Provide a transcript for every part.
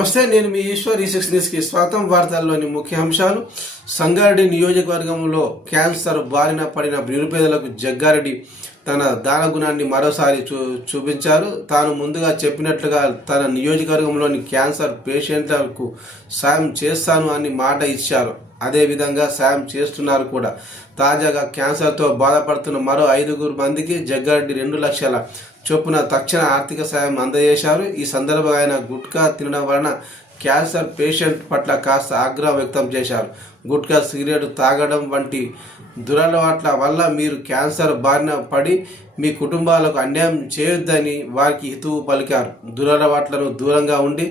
నమస్తే నేను మీ ఈశ్వర్ e ఈ సిక్స్ న్యూస్కి స్వాతం వార్తల్లోని ముఖ్య అంశాలు. సంగారెడ్డి నియోజకవర్గంలో క్యాన్సర్ బారిన పడిన నిరుపేదలకు జగ్గారెడ్డి తన దాన గుణాన్ని మరోసారి చూ చూపించారు. తాను ముందుగా చెప్పినట్లుగా తన నియోజకవర్గంలోని క్యాన్సర్ పేషెంట్లకు సాయం చేస్తాను అని మాట ఇచ్చారు. అదేవిధంగా సాయం చేస్తున్నారు కూడా. తాజాగా క్యాన్సర్తో బాధపడుతున్న మరో ఐదుగురు మందికి జగ్గారెడ్డి రెండు లక్షల చొప్పున తక్షణ ఆర్థిక సాయం అందజేశారు. ఈ సందర్భంగా ఆయన గుట్కా తినడం వలన క్యాన్సర్ పేషెంట్ పట్ల కాస్త ఆగ్రహం వ్యక్తం చేశారు. గుట్కా సిగరెట్ తాగడం వంటి దురలవాట్ల వల్ల మీరు క్యాన్సర్ బారిన పడి మీ కుటుంబాలకు అన్యాయం చేయొద్దని వారికి హితువు పలికారు. దురలవాట్లను దూరంగా ఉండి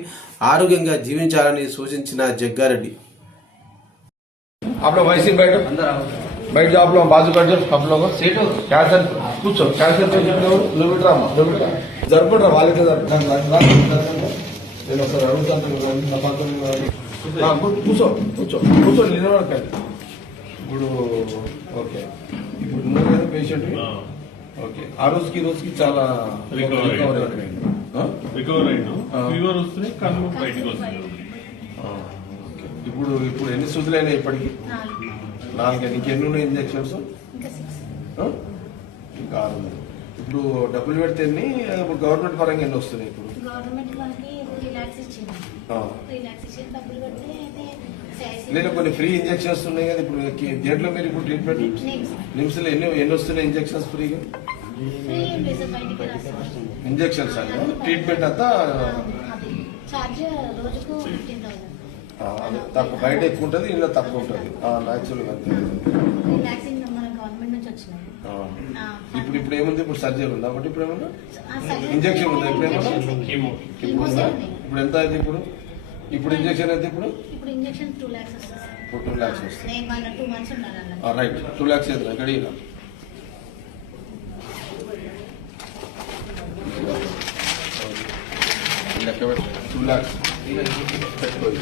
ఆరోగ్యంగా జీవించాలని సూచించిన జగ్గారెడ్డి. बैठो बैठ जाओ आप लोग बाजू बैठ जाओ आप लोग సీటు कैंसर కూర్చో క్యాన్సర్ పేషెంట్ ఎవరు నువ్వు ఇట్రా అమ్మా నువ్వు ఇట్రా జరుపుకుంటారా వాళ్ళకి జరుపు నేను ఒకసారి అడుగుతాను నా పక్కన ఆ, కూ- కూర్చో కూర్చో కూర్చో నిలబడకండి ఇప్పుడు ఓకే ఇప్పుడు నువ్వు ఏదో పేషెంట్ ఓకే ఆ రోజుకి ఈ రోజుకి చాలా Recover రికవరీ అయ్యింది. అయిపోయింది. ఆ? రికవర్ అయినా ఆ. ఫీవర్ వస్తేనే కళ్ళు బయటికి వస్తుంది ఆ, ఓకే. ఇప్పుడు ఇప్పుడు ఎన్ని సూదులైనా ఇప్పటికి నాలుగు ఇంకెన్ని ఉన్నాయి ఇంజక్షన్స్? ఇంకా ఆరు ఉన్నాయి. ఇప్పుడు డబ్బులు పెడితే ఎన్ని? ఇప్పుడు గవర్నమెంట్ పరంగా ఎన్ని వస్తున్నాయి ఇప్పుడు? లేదా కొన్ని ఫ్రీ ఇంజక్షన్స్ ఉన్నాయి కదా ఇప్పుడు దేంట్లో మీరు ఇప్పుడు ట్రీట్మెంట్ నిమ్స్లో ఎన్ని ఎన్ని వస్తున్నాయి ఇంజక్షన్స్ ఫ్రీగా? ఇంజక్షన్స్? అండి ట్రీట్మెంట్ అంతా తక్కువ బయట ఎక్కువ ఉంటుంది ఇంట్లో తక్కువ ఉంటుంది. న్యాచురల్గా ఇప్పుడు ఇప్పుడు ఏముంది? ఇప్పుడు సర్జరీ ఉందా? కాబట్టి ఇప్పుడు ఏమన్నా ఇంజక్షన్ ఉందా? ఇప్పుడు ఏమన్నా ఇప్పుడు ఉందా. ఇప్పుడు ఎంత అయింది ఇప్పుడు? ఇప్పుడు ఇంజక్షన్ అయితే ఇప్పుడు? ఇప్పుడు టూ ల్యాక్స్ వస్తుంది రైట్ టూ ల్యాక్స్ అయితే ఎక్కడ లెక్క టూ ల్యాక్స్ పెట్టుకోవాలి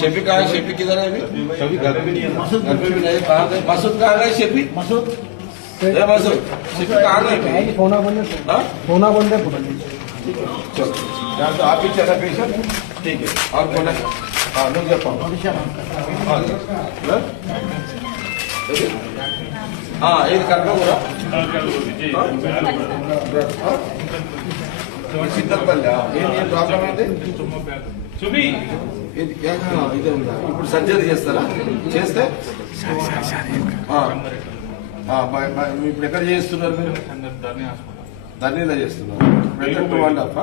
शेफी कहा है? शेफी किधर है अभी? शेफी घर में नहीं घर में भी नहीं बाहर है मसूद कहाँ गए शेफी? मसूद। मसूद शेफी कहाँ गए सोना बंदे सोना हाँ? बंदे चलो। तो आप ही चला पेशेंट ठीक है। और बोला। हाँ लोग जब हाँ, हाँ? हाँ तो ये कर दो बोला सिद्धार्थ बल्ला ये प्रॉब्लम है तो చూపి ఇదే ఉందా? ఇప్పుడు సర్జరీ చేస్తారా? చేస్తే? ఇప్పుడు ఎక్కడ చేస్తున్నారు మీరు? ధర్నీలో చేస్తున్నారు. వన్ హాఫ్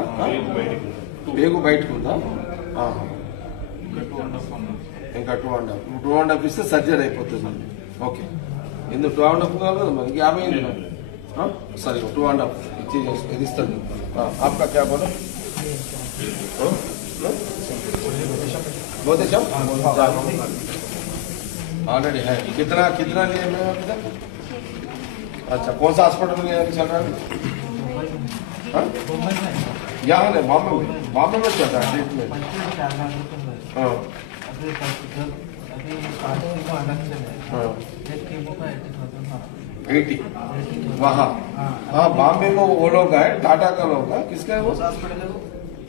పేగు బయటకు. ఉందా? ఇంకా two and half two and half ఇస్తే సర్జరీ అయిపోతుంది ఓకే. ఎందుకు టూ అండ్ హాఫ్ కాదు కదా మనకి యాభై సరే టూ అండ్ హాఫ్ ఇచ్చి ఇది ఇస్తాను. ఆప్కా క్యాబ్ हाँ? हाँ? बहुत अच्छा। ऑलरेडी है। कितना कितना लिए मैं अभी तक? अच्छा कौन सा हॉस्पिटल में चल रहा है? हाँ? यहाँ नहीं बॉम्बे में। बॉम्बे में चल रहा है हाँ। हाँ। एटी। वहाँ। हाँ बॉम्बे में वो लोग है टाटा का लोग है। किसका है वो? हाँ?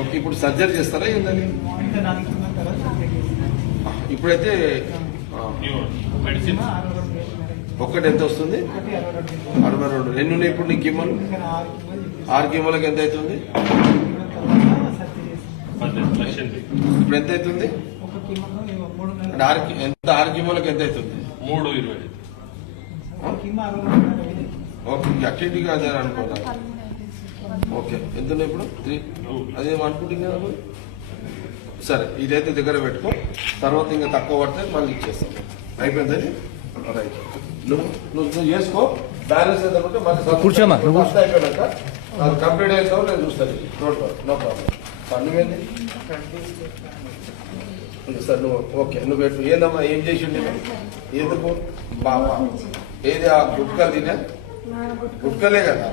ఓకే ఇప్పుడు సర్జరీ చేస్తారా ఏంటని ఇప్పుడైతే ఒక్కటి ఎంత వస్తుంది? అరవై రెండు. ఎన్ని ఉన్నాయి ఇప్పుడు నీ కీమోలు ఆరు కీమోలకి ఎంత అవుతుంది? ఇప్పుడు ఎంత అవుతుంది? ఎంత ఆరు కిమోలకు ఎంత అవుతుంది? మూడు ఇరవై. ఓకే అట్టింటిగా అదే అనుకోదా ఓకే. ఎంత ఉన్నాయి ఇప్పుడు? త్రీ. అదేం అనుకుంటుంది కదా? సరే ఇదైతే దగ్గర పెట్టుకో. తర్వాత ఇంకా తక్కువ పడితే మళ్ళీ ఇచ్చేస్తాం. అయిపోయిందని రైట్. నువ్వు నువ్వు నువ్వు చేసుకో. బ్యాలెన్స్ ఎంత ఉంటే మళ్ళీ కూర్చోమా అయిపోయాక అది కంప్లీట్ అయిన నేను చూస్తాను రోడ్ నో ప్రాబ్లం నువ్వేంది? సార్ నువ్వు ఓకే నువ్వు పెట్టు. ఏందమ్మా ఏం చేసి ఉండే ఎందుకు? బాబా ఏది ఆ గుట్కలు తినే? గుట్కలే కదా.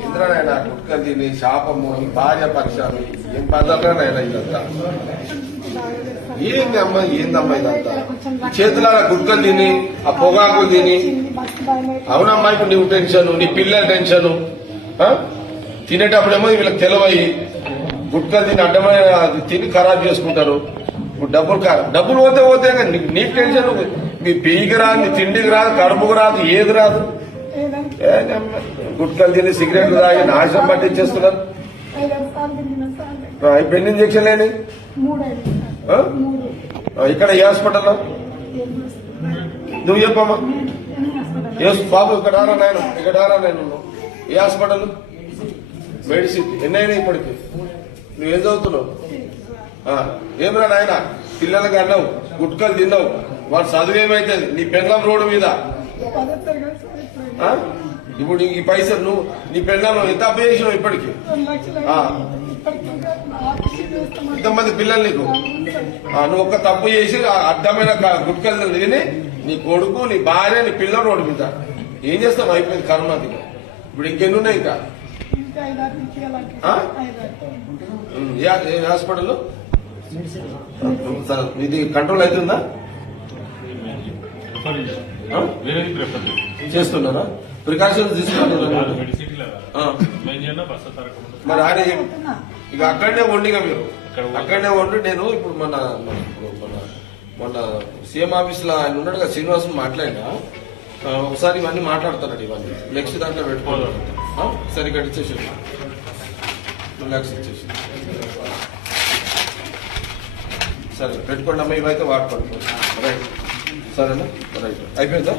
ఇంద్రనాయన గుట్కలు తిని శాపము ఈ భార్య పక్షాలు ఏం పదాలైనా ఇదంతా ఏంది అమ్మ ఏందమ్మా ఇదంతా? ఈ చేతులార గుట్కలు తిని ఆ పొగాకులు తిని. బస్సు అవునమ్మా ఇప్పుడు నువ్వు టెన్షన్ నీ పిల్లల టెన్షన్ తినేటప్పుడేమో వీళ్ళకి తెలవయి. గుట్కలు తిని అడ్డమైన అది తిని ఖరాబ్ చేసుకుంటారు. ఇప్పుడు డబ్బులు కా డబ్బులు పోతే పోతే కానీ నీకు నీకు టెన్షన్ మీ పీకి రాదు నీ తిండికి రాదు కడుపుకు రాదు ఏది రాదు. గుట్కలు తిని సిగరెట్లు తాగి నాశనం పట్టించేస్తున్నారు. ఐదారు ఇప్పుడు ఎన్ని ఇంజక్షన్ లేని ఇక్కడ ఏ హాస్పిటల్లో? నువ్వు చెప్పమ్మా. ఏ బాబు ఇక్కడ రారా నాయన? ఇక్కడ రారా నేను ఏ హాస్పిటల్? మెడిసిన్. ఎన్నైనా ఇప్పటికి? నువ్వేం చదువుతున్నావు? ఆ, ఏమిరా నాయన? పిల్లలకి అన్నావు గుట్కలు తిన్నావు. వాడు చదువు ఏమైతుంది? నీ పెండ్లం రోడ్డు మీద. ఇప్పుడు ఈ పైసలు నువ్వు నీ పెండ్లం ఎంత అప్పు చేసినావు ఇప్పటికి? ఇంతమంది పిల్లలు నీకు? నువ్వు ఒక్క తప్పు చేసి అడ్డమైన క- గుట్కలు తిని నీ కొడుకు నీ భార్య నీ పిల్లలు రోడ్డు మీద. ఏం చేస్తావు అయిపోయింది కరోనా దిగ ఇప్పుడు ఇంకెన్ని ఉన్నాయి ఇంకా హాస్పిటల్? ఇది కంట్రోల్ అవుతుందా. చేస్తున్నారా? ప్రికాషన్స్ తీసుకుంటున్నారా. మరి ఆయన ఇక అక్కడనే వండిగా మీరు. అక్కడనే వండి నేను ఇప్పుడు మన మన మన సీఎం ఆఫీస్లో ఆయన ఉన్నాడు కదా శ్రీనివాస్ మాట్లాడినా? ఒకసారి ఇవన్నీ మాట్లాడతానండి ఇవన్నీ. నెక్స్ట్ దాంట్లో పెట్టుకోవాలి? సరే ఇక్కడ ఇచ్చేసి టూ ల్యాక్స్ ఇచ్చేసి సరే పెట్టుకోండి అమ్మా ఇవైతే వాడుకోండి. రైట్ సరేనా? రైట్ అయిపోయిందా?